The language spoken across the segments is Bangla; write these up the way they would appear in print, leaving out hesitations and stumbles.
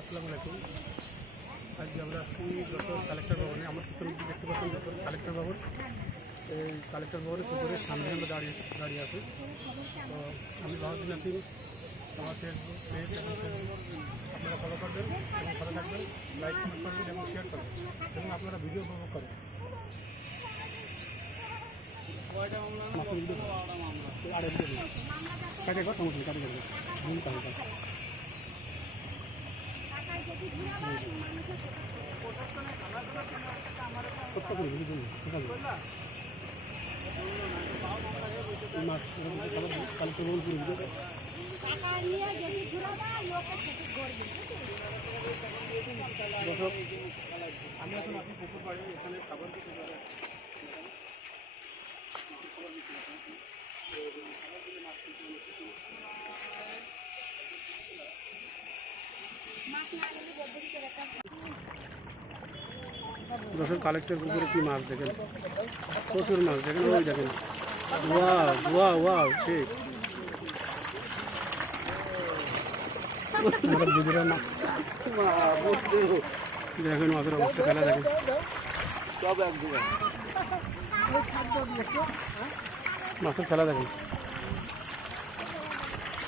আসসালামু আলাইকুম। আজকে আমরা আসছি যশোর কালেক্টর ভবনে। আমার পিছনে দেখতে পাচ্ছেন যশোর কালেক্টর ভবন। এই কালেক্টর ভবনের পুকুরের সামনে আমরা দাঁড়িয়ে আছি। তো আমি বাহাদুর নাসিম, আমার ফেসবুক পেজ এবং আপনারা ফলো করবেন এবং ভালো থাকবেন, লাইক কমেন্ট করবেন এবং শেয়ার করবেন এবং আপনারা ভিডিও উপভোগ করেন। কাটে কর সমস্যা কাটে যাবে আমি এখন আছি পুকুর পাড়ে, এখানে খাবার দিতে যাবে। যশোর কালেক্টর পুকুরে কি মাছ দেখেন, প্রচুর মাছ দেখেন, ওই দেখেন, ওয়াও ওয়াও ওয়াও ঠিক দেখেন মাছের অবস্থা, খেলা দেখেন মাছের খেলা দেখেন,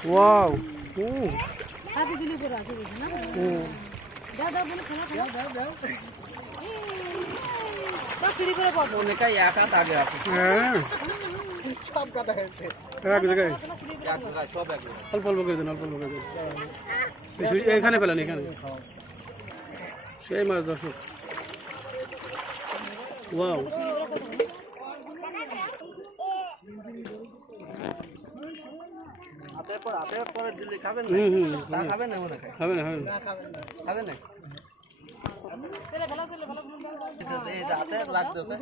ওয়াও এখানে পেলেন, এখানে সেই মাছ দর্শক, ওয়াও খাবে না লাগতেছে